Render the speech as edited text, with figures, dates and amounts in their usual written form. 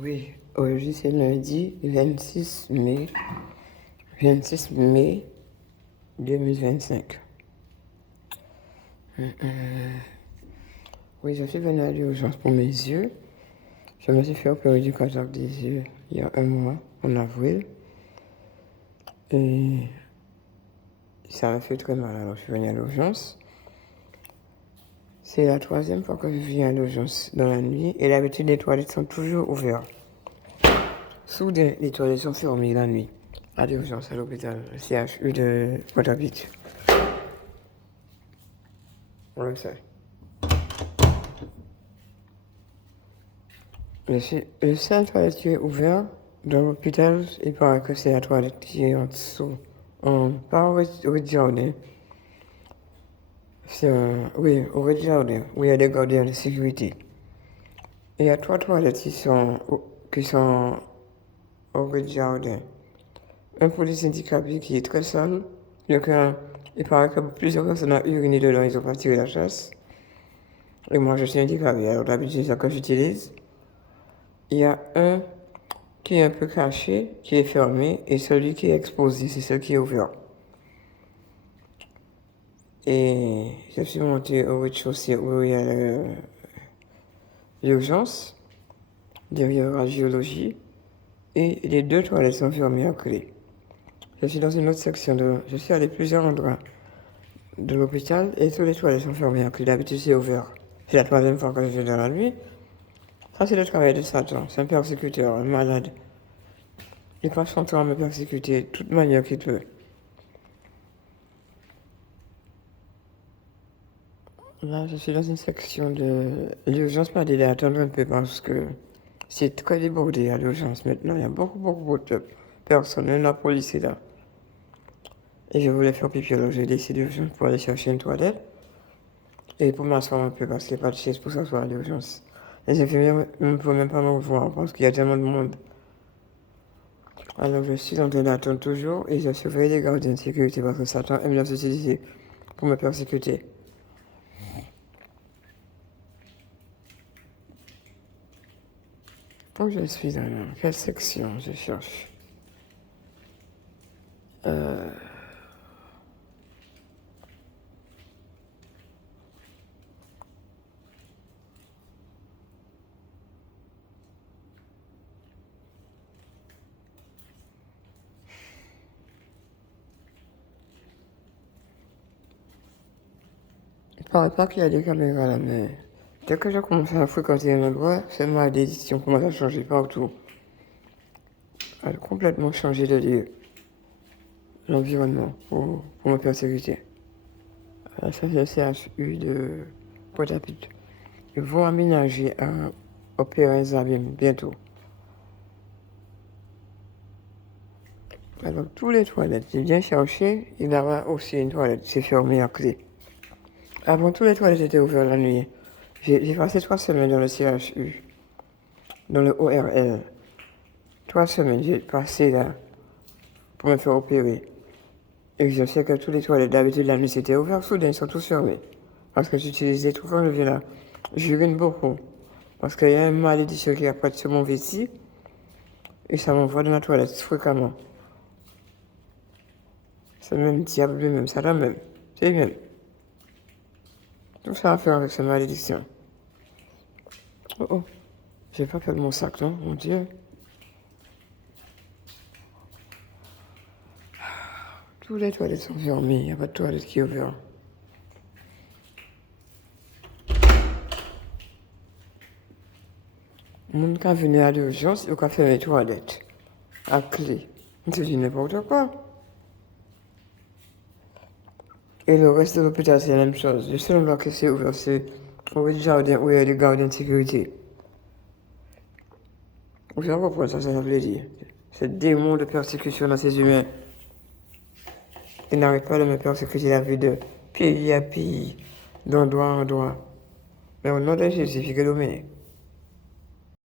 Oui, aujourd'hui c'est lundi 26 mai 2025. Oui, je suis venue à l'urgence pour mes yeux. Je me suis fait opérer du cataracte des yeux il y a un mois, en avril. Et ça m'a fait très mal, alors je suis venue à l'urgence. C'est la troisième fois que je viens à l'urgence dans la nuit et d'habitude les toilettes sont toujours ouvertes. Soudain, les toilettes sont fermées la nuit. À l'urgence, à l'hôpital, le CHU de Pointe-à-Pitre. On le sait. Le seul toilette qui est ouvert dans l'hôpital, il paraît que c'est la toilette qui est en dessous. Pas au rez-de-jardin. Oui, au rez-de-jardin, où il y a des gardiens de sécurité. Il y a 3 toilettes qui sont au rez-de-jardin. Un pour les handicapés qui est très sale. Il paraît que plusieurs personnes ont uriné dedans, ils ont pas tiré la chasse. Et moi, je suis handicapé, alors d'habitude, c'est ça que j'utilise. Il y a un qui est un peu caché, qui est fermé, et celui qui est exposé, c'est celui qui est ouvert. Et je suis monté au rez-de-chaussée où il y a l'urgence, derrière radiologie, et les 2 toilettes sont fermées à clé. Je suis dans une autre section je suis allé plusieurs endroits de l'hôpital, et toutes les toilettes sont fermées à clé. D'habitude, c'est ouvert. C'est la 3e fois que je viens dans la nuit. Ça, c'est le travail de Satan. C'est un persécuteur, un malade. Il passe son temps à me persécuter de toute manière qu'il peut. Là, je suis dans une section de l'urgence m'a dit d'attendre un peu parce que c'est très débordé à l'urgence maintenant. Il y a beaucoup de personnes. Même la police est là. Et je voulais faire pipi, alors j'ai décidé d'urgence pour aller chercher une toilette et pour m'asseoir un peu parce qu'il n'y a pas de chaise pour s'asseoir à l'urgence. Les infirmières ne peuvent même pas me voir parce qu'il y a tellement de monde. Alors je suis en train d'attendre toujours et je surveille les gardiens de sécurité parce que Satan aime les utiliser pour me persécuter. Où je suis dans quelle section je cherche? Il ne paraît pas qu'il y a des caméras là, mais dès que j'ai commencé à fréquenter un endroit, c'est ma décision commence à changer partout. Elle a complètement changé de lieu, l'environnement pour me persécuter. Ça, c'est le CHU de Pointe-à-Pitre. Ils vont aménager au Pérez-Abim bientôt. Alors, tous les toilettes, j'ai bien cherché, il y avait aussi une toilette, c'est fermé à clé. Avant, tous les toilettes étaient ouvertes la nuit. J'ai passé 3 semaines dans le CHU, dans le ORL. 3 semaines, j'ai passé là pour me faire opérer. Et je sais que tous les toilettes d'habitude la nuit c'était ouvert, soudain ils sont tous fermés. Parce que j'utilisais tout quand je viens là. J'urine beaucoup. Parce qu'il y a une malédiction qui apparaît sur mon vessie. Et ça m'envoie dans la toilette fréquemment. C'est le même diable lui-même, Satan même. C'est lui-même. Tout ça à faire avec cette malédiction. Oh oh. J'ai pas perdu mon sac, non, mon Dieu. Toutes les toilettes sont fermées, il n'y a pas de toilette qui est ouverte. Mon cas venait à l'urgence, il a fait les toilettes. À clé. Je dis n'importe quoi. Et le reste de l'hôpital, c'est la même chose. Le seul endroit qui s'est ouvert, c'est au rez-de-jardin où il y a des gardiens de sécurité. Vous savez pourquoi ça veut dire? Ce démon de persécution dans ces humains. Il n'arrête pas de me persécuter la vie de pays à pays, d'endroit en endroit. Mais au nom de Jésus, il fait que dominer.